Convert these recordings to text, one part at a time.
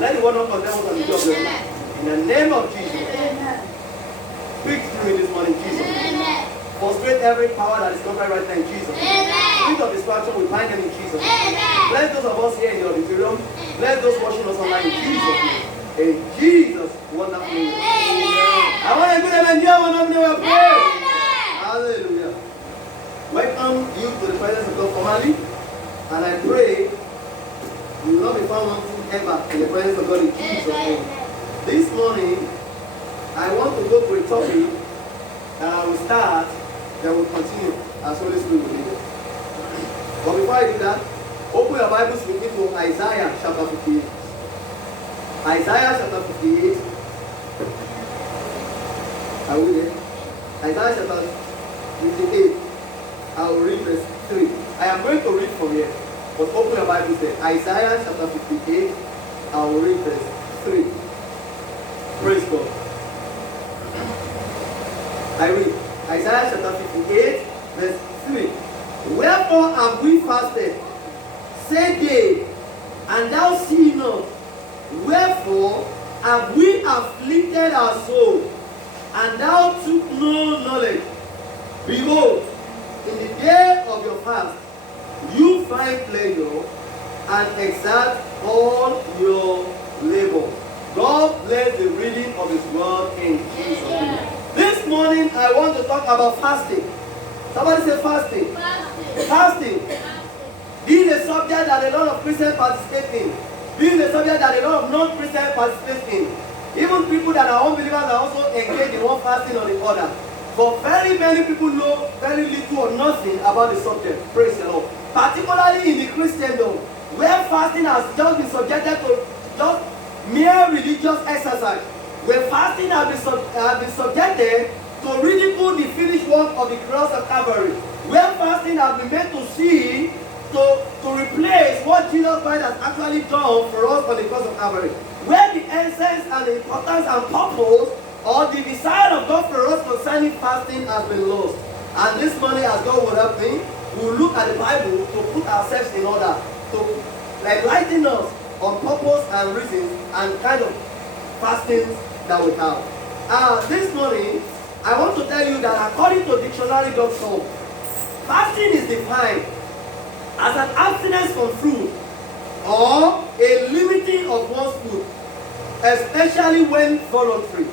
Let the word not condemn us on the day of judgment. In the name of Jesus. Speak through this morning, Jesus. Frustrate every power that is contrary right now in Jesus. Spirit of distraction, we bind them in Jesus. Bless those of us here in the auditorium. Bless those watching us online in Jesus. In Jesus' wonderful name. I want to give them a dear one of you. Hallelujah. Welcome you to the presence of God formally. And I pray you will not be found wanting ever in the presence of God in Jesus' name. This morning, I want to go to a topic that I will start, then we'll continue as Holy Spirit will lead us. But before I do that, open your Bibles with me to Isaiah chapter 58. Isaiah chapter 58. Are we there? Isaiah chapter 58. I will read verse 3. I am going to read from here, but open your Bibles there. Isaiah chapter 58. I will read verse 3. Praise God. I read Isaiah chapter 58, verse 3. Wherefore have we fasted, say they, and thou see not? Wherefore have we afflicted our soul, and thou took no knowledge? Behold, in the day of your fast, you find pleasure and exert all your labor. God bless the reading of His word in Jesus' name. This morning, I want to talk about fasting. Somebody say fasting. Fasting. Being a subject that a lot of Christians participate in. Being a subject that a lot of non-Christians participate in. Even people that are unbelievers are also engaged in one fasting or the other. But very many people know very little or nothing about the subject. Praise the Lord. Particularly in the Christendom, where fasting has just been subjected to just mere religious exercise. Where fasting has been subjected to ridicule the finished work of the cross of Calvary. Where fasting has been made to see, to replace what Jesus Christ has actually done for us on the cross of Calvary. Where the essence and the importance and purpose or the desire of God for us concerning fasting has been lost. And this morning, as God would help me, we will look at the Bible to put ourselves in order, to enlighten us on purpose and reasons and kind of fastings that we have. This morning, I want to tell you that according to dictionary.com, fasting is defined as an abstinence from food or a limiting of one's food, especially when voluntary,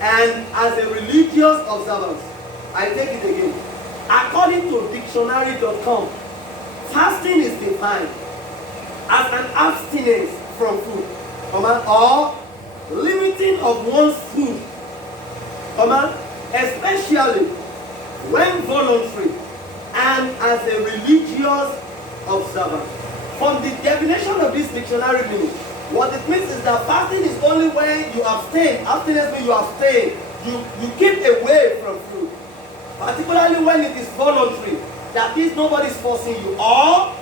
and as a religious observance. I take it again. According to dictionary.com, fasting is defined as an abstinence from food, or limiting of one's food, especially when voluntary and as a religious observance. From the definition of this dictionary meaning, what it means is that fasting is only when you abstain. Abstinence means you abstain. You keep away from food. Particularly when it is voluntary. That means nobody is forcing you. Or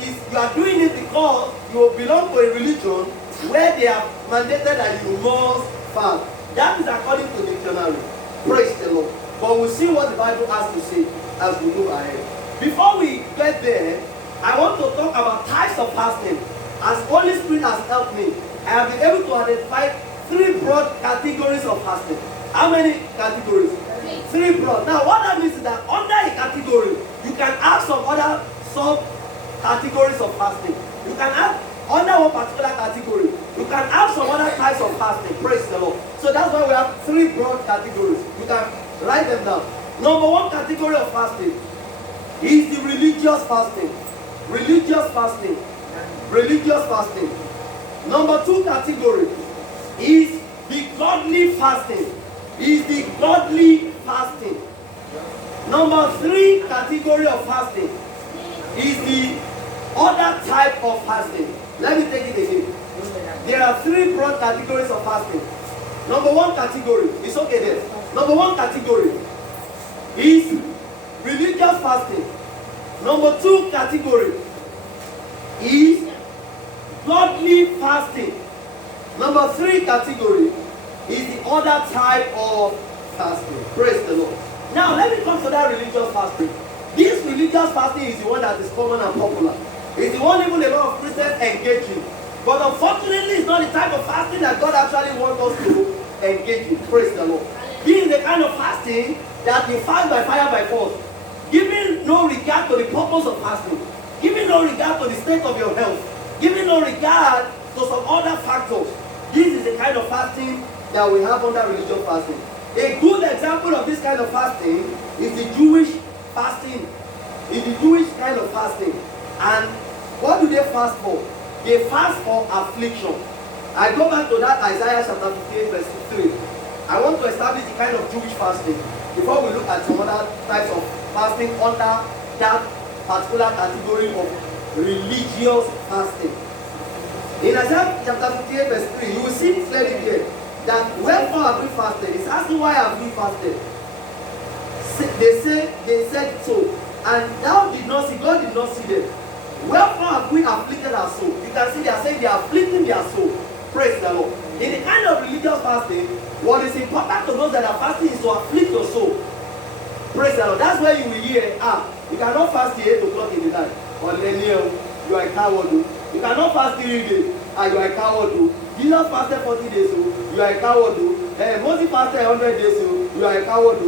you are doing it because you belong to a religion where they have mandated that you must fast. That is according to the dictionary. Praise the Lord. But we'll see what the Bible has to say as we move ahead. Before we get there, I want to talk about types of fasting. As Holy Spirit has helped me, I have been able to identify 3 broad categories of fasting. How many categories? 3 broad. Now what that means is that under a category, you can have some other sub-categories of fasting. You can have under one particular category, you can have some other types of fasting. Praise the Lord. So that's why we have 3 broad categories. You can write them down. Number 1 category of fasting is the religious fasting. Religious fasting. Religious fasting. Number 2 category is the godly fasting. Is the godly fasting. Number 3 category of fasting is the other type of fasting. Let me take it again. There are 3 broad categories of fasting. Number 1 category, it's okay there. Number 1 category is religious fasting. Number 2 category is godly fasting. Number 3 category is the other type of fasting. Praise the Lord. Now let me come to that religious fasting. This religious fasting is the one that is common and popular. It's the one even a lot of Christians engage in. But unfortunately, it's not the type fasting that God actually wants us to engage in. Praise the Lord. This is the kind of fasting that you fast by fire by force, giving no regard to the purpose of fasting, giving no regard to the state of your health, giving no regard to some other factors. This is the kind of fasting that we have under religious fasting. A good example of this kind of fasting is the Jewish fasting. Is the Jewish kind of fasting. And what do they fast for? They fast for affliction. I go back to that Isaiah chapter 58 verse 3. I want to establish the kind of Jewish fasting before we look at some other types of fasting under that particular category of religious fasting. In Isaiah chapter 58 verse 3, you will see clearly here that wherefore have we fasted? It's asking why have we fasted? They said so. And thou did not see, God did not see them. Wherefore have we afflicted our soul? You can see they are saying they are afflicting their soul. Praise the Lord. In the kind of religious fasting, what is important to those that are fasting is to afflict your soul. Praise the Lord. That's where you will hear, you cannot fast till 8 o'clock in the night. Or you are a coward. You cannot fast 3 days. You are a coward. Jesus fasted 40 days. You are a coward. Moses fasted 100 days. You are a coward.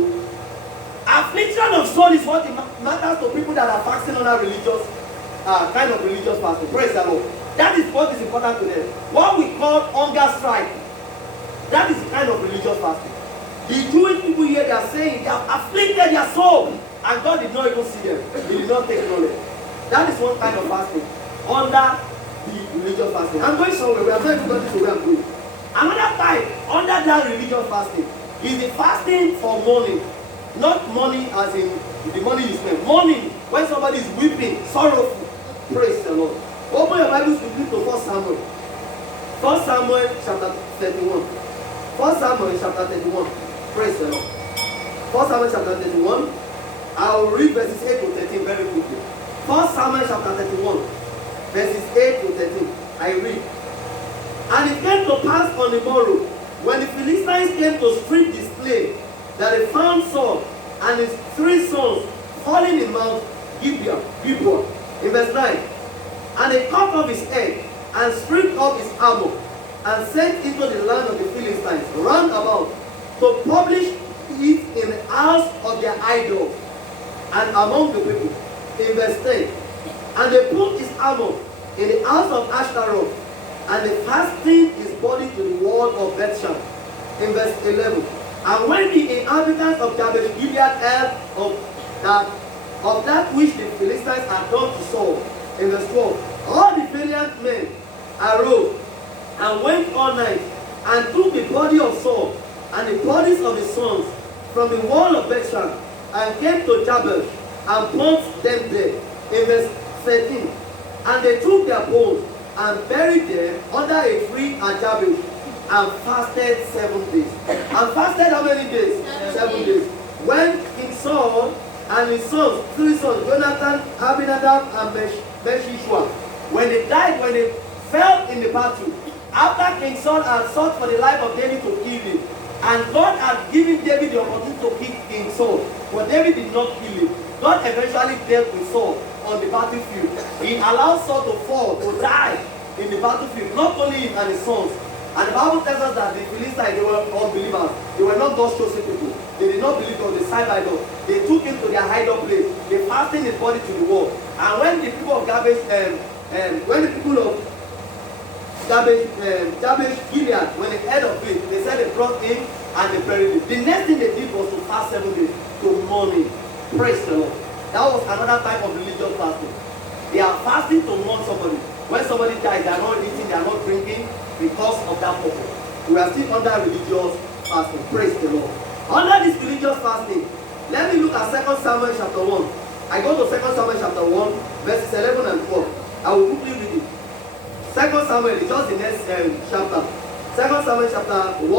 Affliction of soul is what matters to people that are fasting on a religious kind of religious fasting. Praise the Lord. That is what is important to them. What we call hunger strike. That is the kind of religious fasting. The Jewish people here, they are saying they have afflicted their soul, and God did not even see them. He did not take knowledge. That is one kind of fasting under the religious fasting. I'm going somewhere. We are not even going to where I'm going. Another type under that religious fasting is the fasting for mourning. Not mourning as in the money you spend. Mourning when somebody is weeping, sorrowful. Praise the Lord. Open your Bibles with me to 1 Samuel. 1 Samuel chapter 31. 1 Samuel chapter 31. Praise the Lord. 1 Samuel chapter 31. I will read verses 8 to 13 very quickly. 1 Samuel chapter 31. Verses 8 to 13. I read. And it came to pass on the morrow, when the Philistines came to strip the slain, that they found Saul and his 3 sons falling in Mount Gibeon. In verse 9. And they cut off his head and stripped off his armor and sent into the land of the Philistines round about to publish it in the house of their idols and among the people. In verse 10. And they put his armor in the house of Ashtaroth, and they fastened his body to the wall of Bethshan. In verse 11. And when the inhabitants of Jabesh Gilead heard of that which the Philistines had done to Saul, in verse 12, all the valiant men arose and went all night and took the body of Saul and the bodies of his sons from the wall of Bethshan and came to Jabesh and burnt them there. In verse 13, and they took their bones and buried them under a tree at Jabesh and fasted 7 days. And fasted how many days? 7 days. When King Saul and his sons, 3 sons, Jonathan, Abinadab, and Meshishua, when they died, when they fell in the battle, after King Saul had sought for the life of David to kill him, and God had given David the opportunity to kill King Saul, but David did not kill him. God eventually dealt with Saul on the battlefield. He allowed Saul to fall, to die in the battlefield, not only him and his sons. And the Bible tells us that the Philistines, they were unbelievers. They were not God's chosen people. They did not believe God. They side by God. They took him to their hideout place. They fastened his body to the wall. And when the people of Jabesh Gilead, when they heard of it, they said they brought him and they buried him. The next thing they did was to fast 7 days to mourn him. Praise the Lord. That was another type of religious fasting. They are fasting to mourn somebody. When somebody dies, they are not eating, they are not drinking because of that purpose. We are still under religious fasting. Praise the Lord. Under this religious fasting, let me look at 2 Samuel chapter 1. I go to 2 Samuel chapter 1, verses 11 and 12. I will quickly read it. 2 Samuel is just the next chapter. 2 Samuel chapter 1,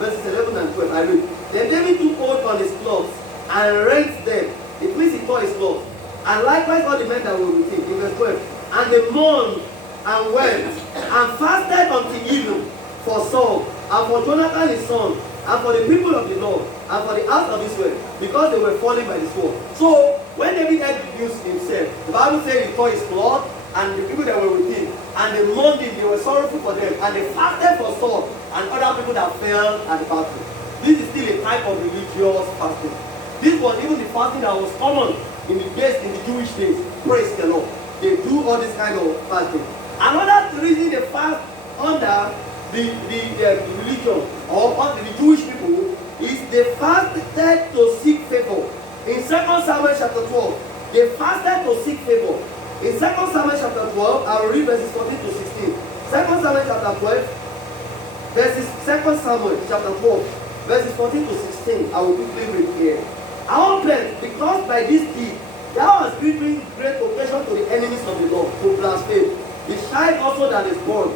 verses 11 and 12. I read. Then David took hold on his clothes and rent them. It means he tore his clothes. And likewise all the men that were with him. In verse 12. And they mourned and went and fasted until evening for Saul and for Jonathan his son and for the people of the Lord and for the house of Israel, because they were falling by the sword. So when David had reduced himself, the Bible says he tore his cloth and the people that were with him, and they mourned him, they were sorrowful for them, and they fasted for Saul and other people that fell at the battle. This is still a type of religious fasting. This was even the fasting that was common in the Jewish days. Praise the Lord. They do all this kind of fasting. Another reason they fast under the religion or under the Jewish people is they fasted to seek favor. In 2 Samuel chapter 12, they fasted to seek favor. In 2 Samuel chapter 12, I will read verses 14 to 16. 2 Samuel chapter 12, verses 2 Samuel chapter 12, verses 14 to 16. I will quickly read here. Our friends, because by this deed thou hast given great occasion to the enemies of the Lord to blaspheme. The child also that is born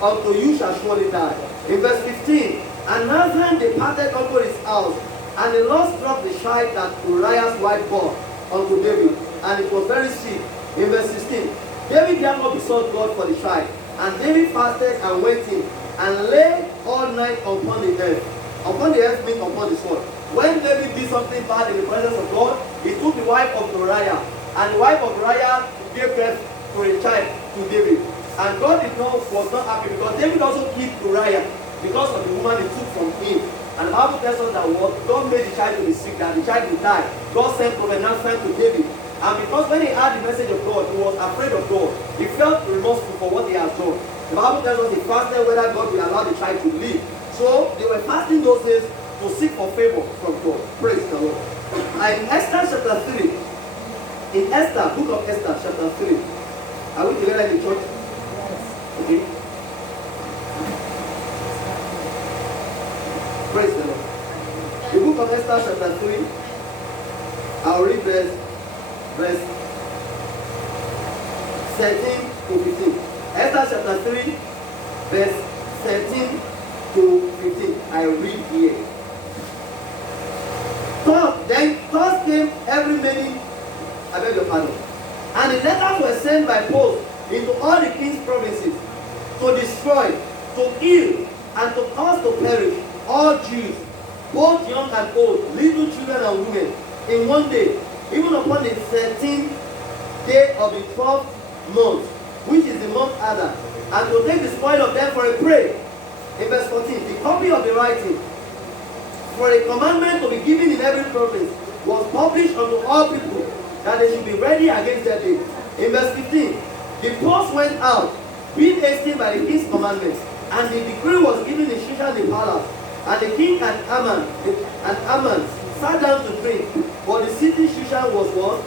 unto you shall surely die. In verse 15, and Nazareth departed unto his house, and the Lord struck the child that Uriah's wife bore unto David, and it was very sick. In verse 16, David therefore besought God for the child, and David fasted and went in, and lay all night upon the earth. Upon the earth means upon the sword. When David did something bad in the presence of God, he took the wife of Uriah, and the wife of Uriah gave birth to a child to David. And God was not happy because David also killed Uriah because of the woman he took from him. And the Bible tells us that what God made the child to be sick, that the child would die. God sent Prophet Nathan to David. And because when he heard the message of God, he was afraid of God. He felt remorseful for what he has done. The Bible tells us he fasted whether God will allow the child to live. So they were fasting those days to seek for favor from God. Praise the Lord. And in Esther chapter 3, in Esther, book of Esther chapter 3, are we together in the church? Okay. Praise the Lord. The book of Esther chapter 3, I'll read verse 13 to 15. Esther chapter 3, verse 13 to 15. I read here. Thus came every many, I beg your pardon. And the letters were sent by post into all the king's provinces to destroy, to kill, and to cause to perish all Jews, both young and old, little children and women, in one day, even upon the 13th day of the 12th month, which is the month Adar, and to take the spoil of them for a prey. In verse 14, the copy of the writing for a commandment to be given in every province was published unto all people, that they should be ready against their day. In verse 15, the post went out, being hastened by the king's commandment, and the decree was given in Shushan the palace. And the king and Aman sat down to drink, but the city Shushan was what?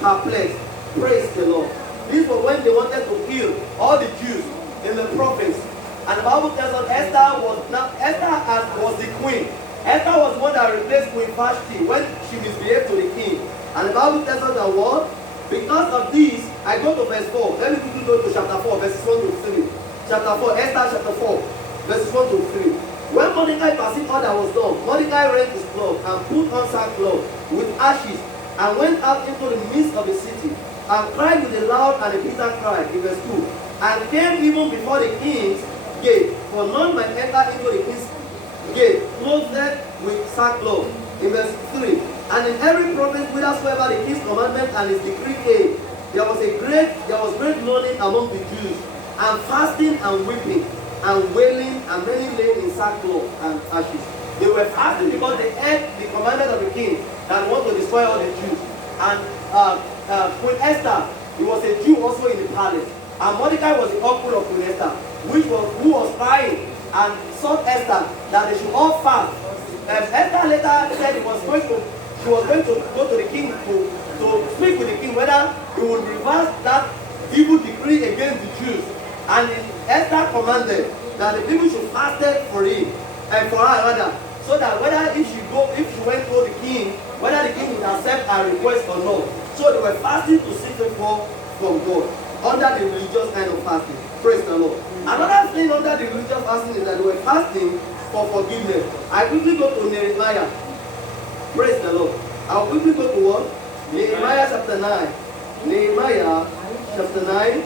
Perplexed. Praise the Lord. This was when they wanted to kill all the Jews in the province. And the Bible tells us Esther was the queen. Esther was one that replaced Queen Vashti when she misbehaved to the king. And the Bible tells us that what? Because of this, I go to verse 4. Let me quickly go to chapter 4, verses 1 to 3. Chapter 4, Esther chapter 4, verses 1 to 3. When Mordecai perceived all that was done, Mordecai rent his cloth and put on sackcloth with ashes, and went out into the midst of the city, and cried with a loud and a bitter cry, in verse 2, and came even before the king's gate, for none might enter into the king's gate, clothed with sackcloth, in verse 3. And in every province whithersoever the king's commandment and his decree came, there was great mourning among the Jews, and fasting and weeping, and wailing, and many lay in sackcloth and ashes. They were fasting because they heard the commandment of the king that want to destroy all the Jews. And Queen Esther, he was a Jew also in the palace. And Mordecai was the uncle of Queen Esther, who was crying and sought Esther that they should all fast. Esther later said she was going to go to the king to speak with the king whether he would reverse that evil decree against the Jews. And Esther commanded that the people should fast for him, and for her rather, so that whether if she went to the king, whether the king would accept her request or not. So they were fasting to seek favor from God under the religious kind of fasting. Praise the Lord. Another thing under the religious fasting is that they were fasting for forgiveness. I quickly go to Nehemiah. Praise the Lord. I'll quickly go to what? Nehemiah chapter 9. Nehemiah chapter 9.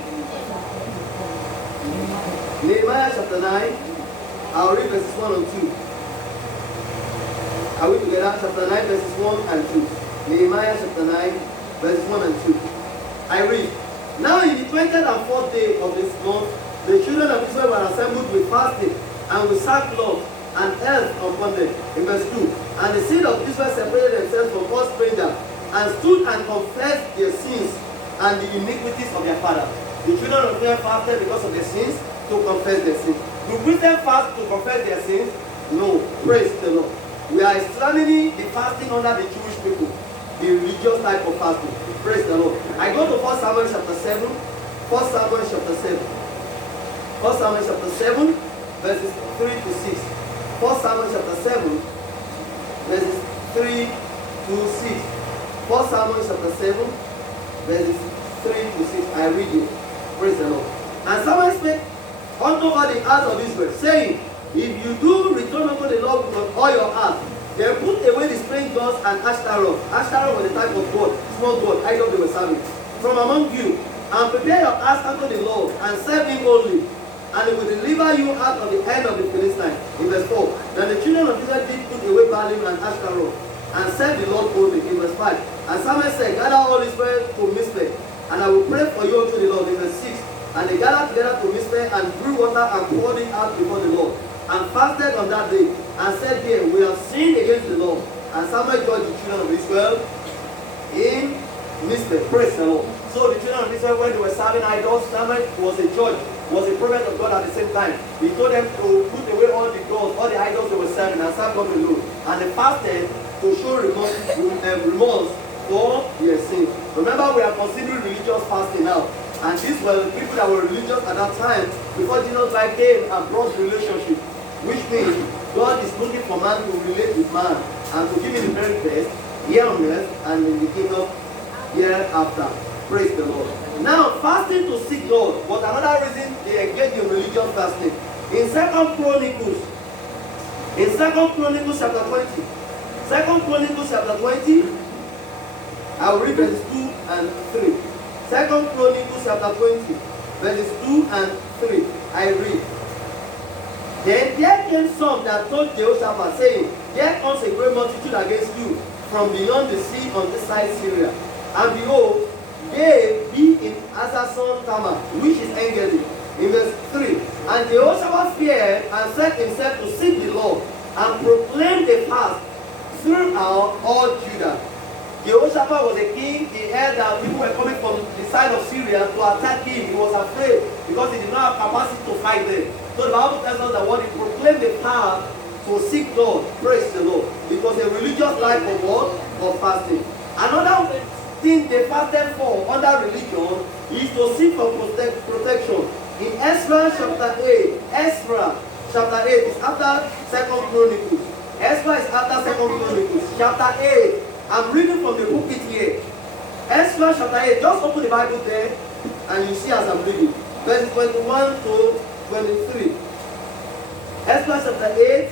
Nehemiah chapter 9. I'll read verses 1 and 2. Are we together? Chapter 9 verses 1 and 2. Nehemiah chapter 9 verses 1 and 2. I read. Now in the 20th and 4th day of this month, the children of Israel were assembled with fasting and with sackcloth and earth upon them. In verse 2, and the seed of Israel separated themselves from all strangers and stood and confessed their sins and the iniquities of their father. The children of Israel fasted because of their sins to confess their sins. Do Christians fast to confess their sins? No. Praise the Lord. We are examining the fasting under the Jewish people, the religious type of fasting. Praise the Lord. I go to 1 Samuel chapter 7. 1 Samuel chapter 7. 1 Samuel chapter 7, verses 3 to 6. 1 Samuel chapter 7, verses 3 to 6. 1 Samuel chapter 7, verses 3 to 6. I read it. Praise the Lord. And Samuel spake unto all the house of Israel, saying, if you do return unto the Lord with all your heart, then put away the strange gods and Ashtaroth. Ashtaroth was the type of god, small god, idol they were serving, from among you, and prepare your hearts unto the Lord, and serve him only, and he will deliver you out of the hand of the Philistines. In verse 4, then the children of Israel did put away Baalim and Ashtaroth, and serve the Lord only. In verse 5, and Samuel said, gather all Israel to Mizpeh, and I will pray for you unto the Lord. In verse 6, and they gathered together to Mizpeh, and drew water and poured it out before the Lord, and fasted on that day, and said, here, we have sinned against the Lord. And Samuel judged the children of Israel in Mizpeh. Praise the Lord. So the children of Israel, when they were serving idols, Samuel was a judge, was a prophet of God at the same time. He told them to put away all the gods, all the idols they were serving, and serve God alone. And they fasted to show remorse for their sins. Remember, we are considering religious fasting now. And these were the people that were religious at that time, before Jesus Christ came and brought relationship. Which means God is looking for man to relate with man and to give him the very best here on earth and in the kingdom hereafter. Praise the Lord. Now, fasting to seek God was another reason they engaged in religious fasting. In 2 Chronicles chapter 20, 2 Chronicles chapter 20, I will read verses 2 and 3. 2 Chronicles chapter 20, verses 2 and 3. I read. Then there came some that told Jehoshaphat, saying, there comes a great multitude against you from beyond the sea on this side Syria. And behold, they be in Hazazon Tamar, which is Engedi. In verse 3, and Jehoshaphat feared and set himself to seek the Lord, and proclaimed a fast throughout all Judah. Jehoshaphat was a king. He heard that people were coming from the side of Syria to attack him. He was afraid because he did not have capacity to fight them. So the Bible tells us that what he proclaimed the path to seek God. Praise the Lord. It was a religious life of what? Of fasting. Another thing they fasted for under religion is to seek for protection. In Ezra chapter 8, Ezra chapter 8 is after 2 Chronicles. Ezra is after 2 Chronicles. Chapter 8. I'm reading from the pulpit here. Ezra chapter 8. Just open the Bible there and you see as I'm reading. Verses 21 to 23. Ezra chapter 8,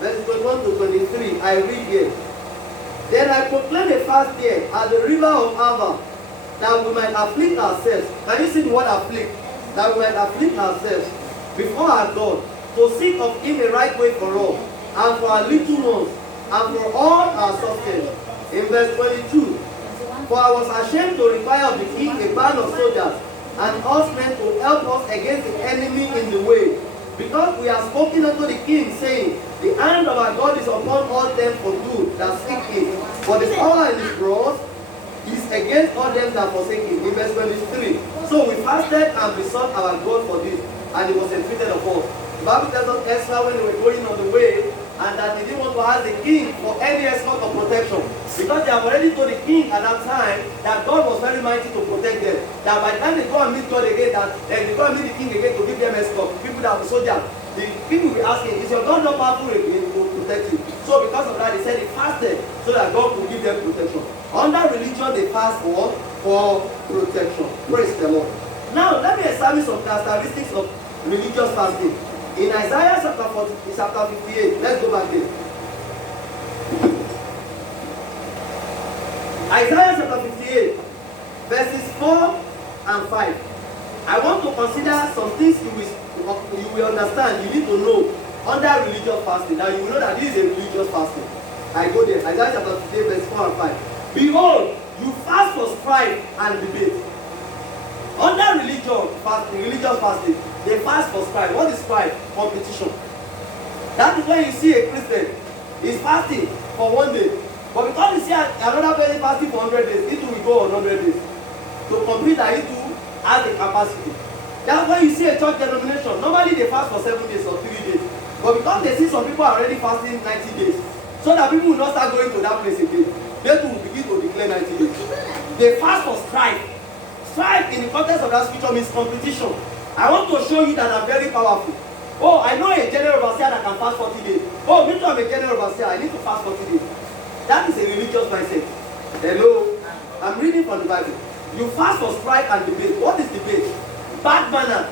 verses 21 to 23. I read here. Then I proclaimed a fast there at the river of Ava, that we might afflict ourselves. Can you see the word afflict? That we might afflict ourselves before our God, to seek of him a right way for all, and for our little ones, and for all our substance. In verse 22, for I was ashamed to require of the king a band of soldiers and horsemen to help us against the enemy in the way, because we have spoken unto the king, saying, the hand of our God is upon all them for good that seek him, but his power and his wrath is against all them that forsake him. In verse 23, so we fasted and besought our God for this, and it was entreated of us. The Bible tells us Ezra, when they were going on the way, and that they didn't want to ask the king for any escort of protection, because they have already told the king at that time that God was very mighty to protect them. That by the time they go and meet God again, that then they go and meet the king again to give them escort, people that are soldiers, the king will be asking, is your God not powerful again to protect you? So because of that, they said they fasted so that God could give them protection. Under religion, they fast for protection. Praise the Lord. Now, let me establish some characteristics of religious fasting. In Isaiah chapter 58, let's go back there. Isaiah chapter 58, verses 4 and 5. I want to consider some things you will understand, you need to know under religious fasting. Now you will know that this is a religious fasting. I go there, Isaiah chapter 58, verse 4 and 5. Behold, you fast for strife and debate. Under religious fasting, they fast for strife. What is strife? Competition. That is when you see a Christian is fasting for 1 day, but because you see another person fasting for 100 days, it will go on 100 days to compete that it too has the capacity. That's why you see a church denomination. Normally they fast for 7 days or 3 days, but because they see some people are already fasting 90 days, so that people will not start going to that place again, they too will begin to declare 90 days. They fast for strife. Strife in the context of that scripture means competition. I want to show you that I'm very powerful. Oh, I know a general overseer that can fast 40 days. Oh, me too, I'm a general overseer. I need to fast 40 days. That is a religious mindset. Hello? I'm reading from the Bible. You fast for strife and debate. What is debate? Bad manner.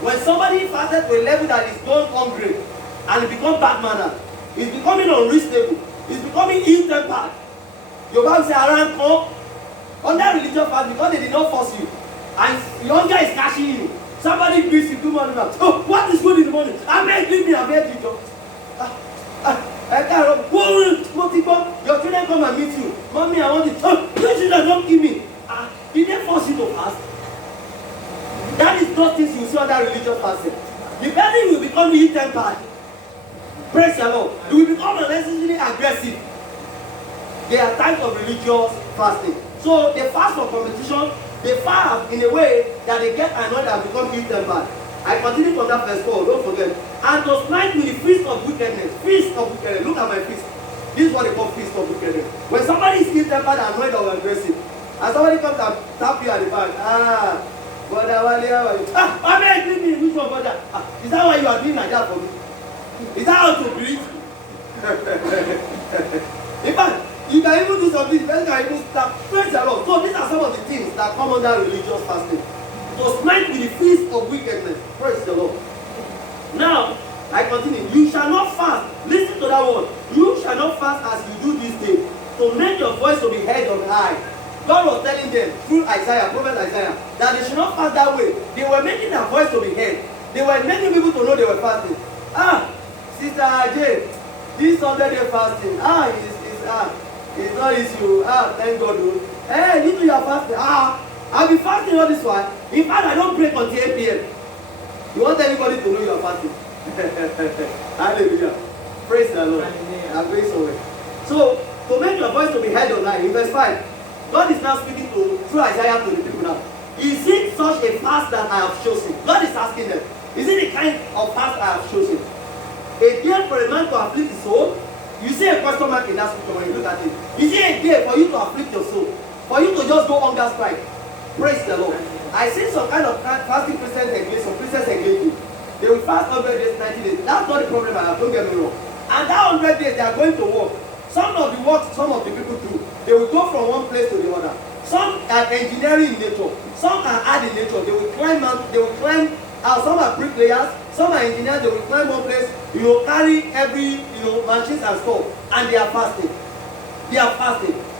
When somebody fasted to a level that is gone hungry and it becomes bad manner, it's becoming unreasonable. It's becoming ill-tempered. Your Bible says, around come, under religious fast, because they did not force you, and your hunger is catching you. Somebody beats you, good morning, oh, what is good in the morning? I beg, leave me, I beg you, John. I can't run. Your children come and meet you. Mommy, I want it. Oh, your children don't give me. Did they force you to fast? That is not things you see under religious fasting. The person will become ill-tempered. Praise the Lord. You will become unnecessarily aggressive. There are types of religious fasting. So they fast for competition. They fast in a way that they get annoyed and become ill-tempered. I continue from that verse 4. Don't forget. And to smite with the fist of wickedness. Fist of wickedness. Look at my fist. This is what they call fist of wickedness. When somebody is ill-tempered, annoyed or aggressive, and somebody comes and tap you at the back, brother, how are you? I mean, leave me. Which one, brother? Is that why you are doing like that for me? Is that how to breathe? In fact, you can even do something, you can even start. Praise the Lord. So these are some of the things that come under religious fasting. To smite with the fist of wickedness. Praise the Lord. Now, I continue. You shall not fast. Listen to that word. You shall not fast as you do this day, to make your voice to be heard on high. God was telling them through Isaiah, prophet Isaiah, that they should not fast that way. They were making their voice to be heard. They were making people to know they were fasting. Sister Ajay, this 100-day fasting, it's not easy. Thank God. Hey, you do your fasting. I'll be fasting all this while. In fact, I don't break until 8 p.m. You want everybody to know you are fasting. Hallelujah. Praise the Lord. I'm going somewhere. So, to make your voice to be heard online, in verse 5, God is now speaking through Isaiah to the people now. Is it such a fast that I have chosen? God is asking them. Is it the kind of fast I have chosen? A day for a man to afflict his soul? You see a question mark in that scripture when you look at it. Is it a day for you to afflict your soul? For you to just go hunger strike? Praise the Lord. I see some kind of fasting Christians engage, some Christians engaging. They will fast 100 days, 90 days. That's not the problem I have, don't get me wrong. And that 100 days, they are going to work. Some of the work some of the people do, they will go from one place to the other. Some are engineering in nature, some are art in nature. They will climb some are bricklayers, some are engineers. They will climb one place, carry every machines and stuff, and they are fasting.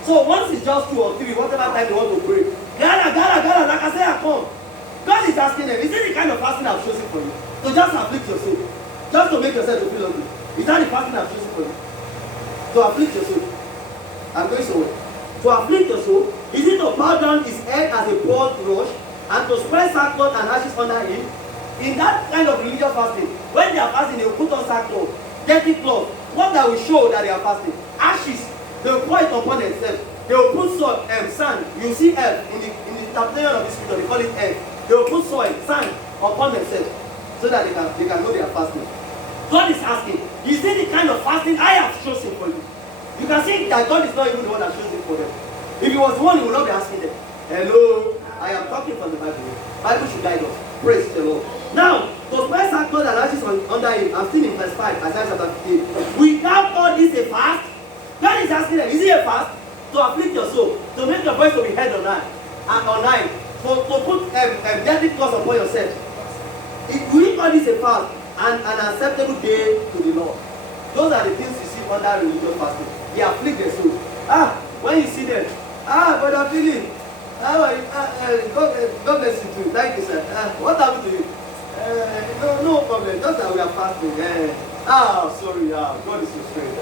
So once it's just 2 or 3, whatever time they want to pray, Gara, like I say, I come. God is asking them, is it the kind of fasting I've chosen for you? To just afflict your soul, just to make yourself to feel hungry. Is that the fasting I've chosen for you? To afflict your soul. I'm going somewhere. To afflict your soul, is it to bow down his head as a broad brush and to spread sackcloth and ashes under him? In that kind of religious fasting, when they are fasting, they will put on sackcloth, dirty cloth, what that will show that they are fasting. Ashes, they will pour it upon themselves. They will put soil, sand. You see earth in the interpretation of this scripture, they call it earth. They will put soil, sand upon themselves so that they can know they are fasting. God is asking, is it the kind of fasting I have chosen for you? You can see that God is not even the one that chose it for them. If he was the one, he would not be asking them. Hello, I am talking from the Bible. Bible should guide us. Praise the Lord. Now, to spread sackcloth and ashes under him, I'm still in verse 5, Isaiah chapter 15. Without God is a fast. God is asking them, is it a fast? To afflict your soul, to make your voice to be heard online, to put dirty clothes upon yourself. Will you call this a fast and an acceptable day to the Lord? Those are the things you see under religious fasting. They afflict their soul. When you see them, brother Philip, God bless you too. Thank you, sir. What happened to you? No problem. Just that we are fasting. Sorry. God is so strange.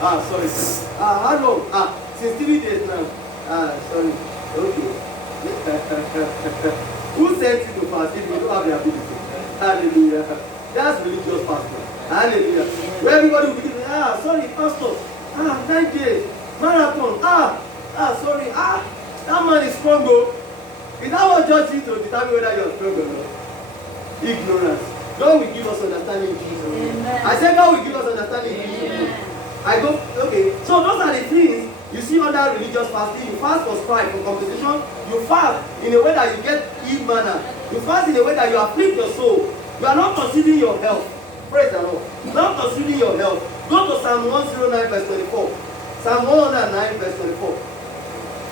Sorry. How long? Since 3 days now. Sorry. Okay. Who sent you to fast if you don't have the ability? Hallelujah. That's religious fasting. Hallelujah. Where everybody will be thinking, sorry, pastor. 9 days. Marathon. Sorry. That man is strong, though. Is that what judge you to determine whether you're strong or not? Ignorance. God will give us understanding in Jesus. Amen. I said God will give us understanding in Jesus. Okay. So those are the things you see under religious fasting. You fast for strife, for competition. You fast in a way that you get ill manner. You fast in a way that you afflict your soul. You are not considering your health. Praise the Lord. Not considering your health. Go to Psalm 109 verse 24. Psalm 109 verse 24.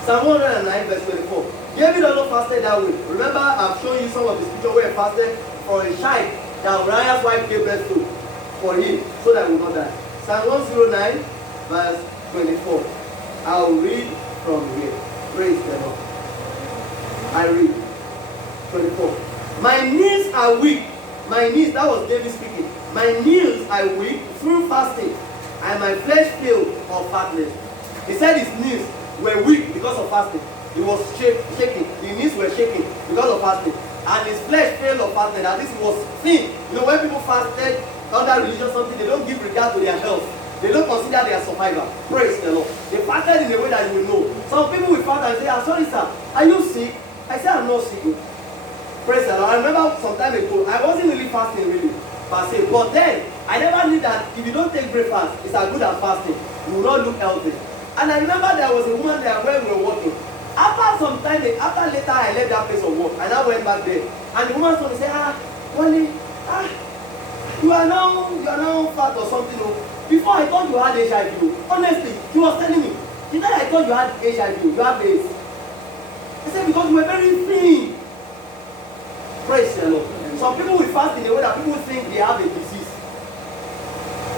Psalm 109 verse 24. David also fasted that way. Remember, I've shown you some of the scripture where he fasted for a child that Uriah's wife gave birth to for him, so that he will not die. Psalm 109 verse 24. I'll read from here. Praise the Lord. I read 24. My knees are weak. My knees, that was David speaking. My knees are weak through fasting, and my flesh failed of fatness. He said his knees were weak because of fasting. He was shaking. His knees were shaking because of fasting. And his flesh failed of fasting. And this was thin. You know, when people fasted under religion something, they don't give regard to their health. They don't consider their survival. Praise the Lord. They fasted in a way that you will know. Some people will fast and say, sorry sir, are you sick? I said, I'm not sick. Praise the Lord. I remember some time ago, I wasn't really fasting really, per se. But then, I never knew that if you don't take breakfast, it's as good as fasting. You will not look healthy. And I remember there was a woman there where we were working. After some time, after later I left that place of work, and I went back there. And the woman told me, say, Wally, you are now fat or something. Before I thought you had HIV. Honestly, she was telling me, she said I thought you had HIV, you have AIDS. I said, because you were very thin. Praise the Lord. Some people will fast in a way that people think they have a disease.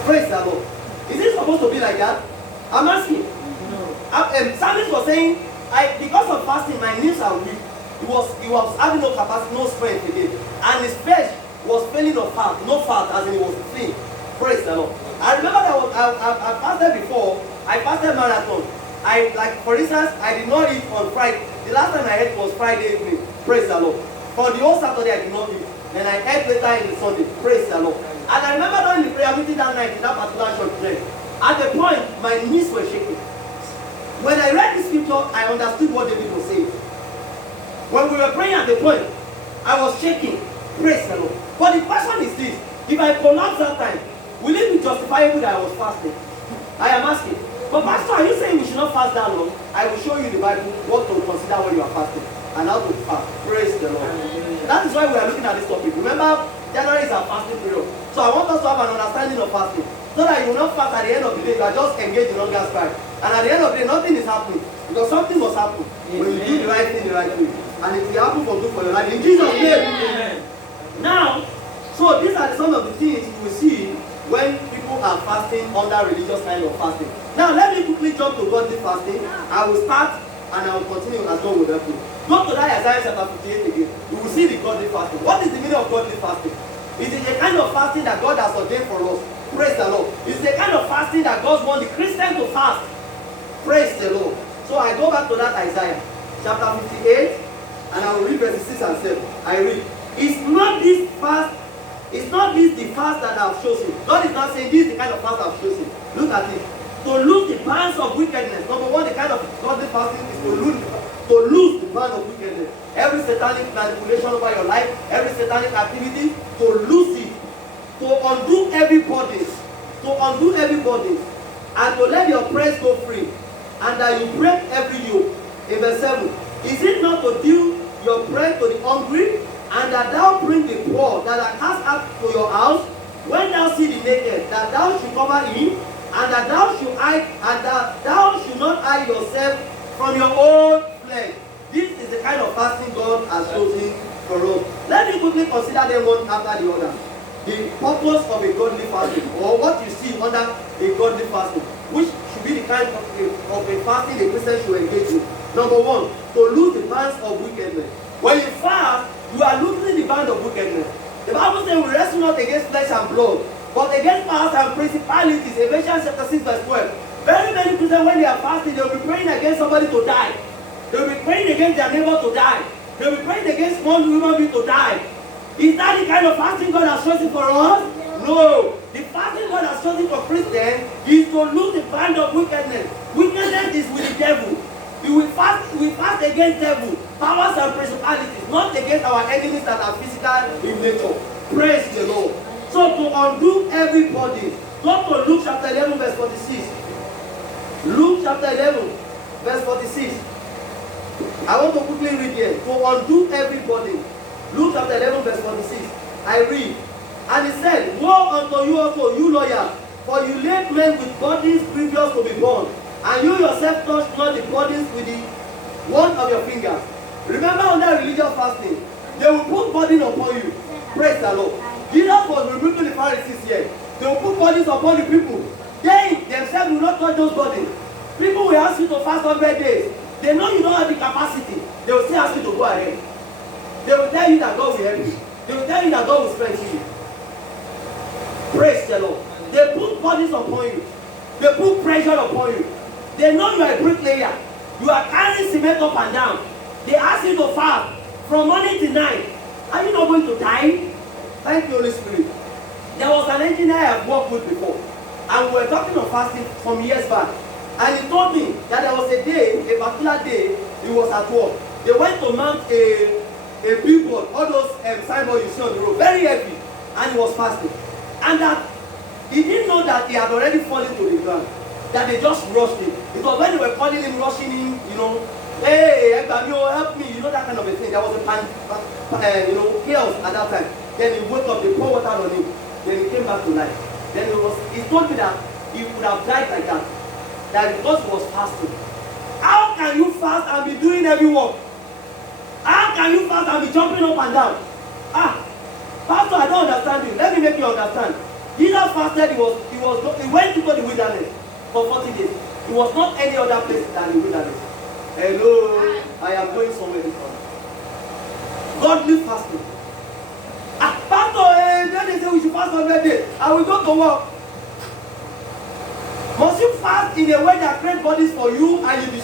Praise the Lord. Is it supposed to be like that? I'm asking. No. Psalmist was saying, because of fasting, my knees are weak. He was having no capacity, no strength again. And his flesh was failing of fat, no fat, as in he was thin. Praise the Lord. I remember that I fasted before. I fasted marathon. For instance, I did not eat on Friday. The last time I ate was Friday evening. Praise the Lord. For the whole Saturday, I did not eat. Then I ate later in the Sunday. Praise the Lord. And I remember during the prayer meeting that night in that particular church there. At the point, my knees were shaking. When I read the scripture, I understood what David was saying. When we were praying at the point, I was shaking. Praise the Lord. But the question is this: if I collapse that time, will it be justifiable that I was fasting? I am asking. But Pastor, are you saying we should not fast that long? I will show you the Bible what to consider when you are fasting and how to fast. Praise the Lord. That is why we are looking at this topic. Remember, January is our fasting period. So I want us to have an understanding of fasting. So that you will not fast at the end of the day, you are just engaged in hunger strike. And at the end of the day, nothing is happening. Because something must happen when you do the right thing the right way. And it will happen for good for your life. In Jesus' name. Amen. Now, so these are some of the things you will see when people are fasting under religious kind of fasting. Now, let me quickly jump to godly fasting. I will start and I will continue as God will help me. Go to that Isaiah chapter 58 again. You will see the godly fasting. What is the meaning of godly fasting? It is a kind of fasting that God has ordained for us. Praise the Lord. It's the kind of fasting that God wants the Christian to fast. Praise the Lord. So I go back to that Isaiah chapter 58 and I will read verses 6 and 7. I read. It's not this the fast that I've chosen. God is not saying this is the kind of fast I've chosen. Look at it. To lose the bands of wickedness. Number one, the kind of godly fasting is to lose the band of wickedness. Every satanic manipulation over your life, every satanic activity, to lose it. To undo every burden. And to let your oppressed go free. And that you break every yoke. In verse 7. Is it not to deal your bread to the hungry? And that thou bring the poor that are cast out to your house, when thou see the naked, that thou should cover him, and that thou should hide, and that thou should not hide yourself from your own flesh. This is the kind of fasting God has chosen for us. Let me quickly consider them one after the other. The purpose of a godly fasting, or what you see under a godly fasting, which should be the kind of a fasting a Christian should engage in. Number one, to lose the bands of wickedness. When you fast, you are losing the band of wickedness. The Bible says we wrestle not against flesh and blood, but against powers and principalities. Ephesians chapter 6 verse 12. Very many Christians, when they are fasting, they will be praying against somebody to die. They will be praying against their neighbor to die. They will be praying against one human being to die. Is that the kind of fasting God has chosen for us? No. The fasting God has chosen for Christians is to lose the band of wickedness. Wickedness is with the devil. We fast against devil, powers and principalities, not against our enemies that are physical in nature. Praise the Lord. So to undo everybody, go to Luke chapter 11 verse 46. Luke chapter 11 verse 46. I want to quickly read here. To undo everybody. Luke chapter 11 verse 46. I read. And he said, woe unto you also, you lawyers, for you laid men with bodies previous to be born, and you yourself touch not the bodies with the one of your fingers. Remember under religious fasting, they will put burden upon you. Praise the Lord. Jesus was rebuking the Pharisees here. They will put bodies upon the people. They themselves will not touch those bodies. People will ask you to fast 100 days. They know you don't have the capacity. They will still ask you to go ahead. They will tell you that God will help you. They will tell you that God will strengthen you. Praise the Lord. They put bodies upon you. They put pressure upon you. They know you are a bricklayer. You are carrying cement up and down. They ask you to fast from morning to night. Are you not going to die? Thank you, Holy Spirit. There was an engineer I have worked with before, and we were talking of fasting some years back. And he told me that there was a day, a particular day, he was at work. They went to mount a billboard, all those signboards you see on the road, very heavy, and he was fasting. And that he didn't know that he had already fallen to the ground, that they just rushed him. It was when they were calling him, rushing him, hey, help me, that kind of a thing. There was a chaos at that time. Then he woke up, they poured water on him, then he came back to life. Then he told me that he would have died like that because he was fasting. How can you fast and be doing heavy work? How can you fast and be jumping up and down? Pastor, I don't understand you. Let me make you understand. Jesus fasted, he went into the wilderness for 40 days. It was not any other place than the wilderness. Hello, I am going somewhere this morning. Godly fasting. Pastor, then they say we should fast 100 days. I will go to work. Must you fast in a way that creates bodies for you and you be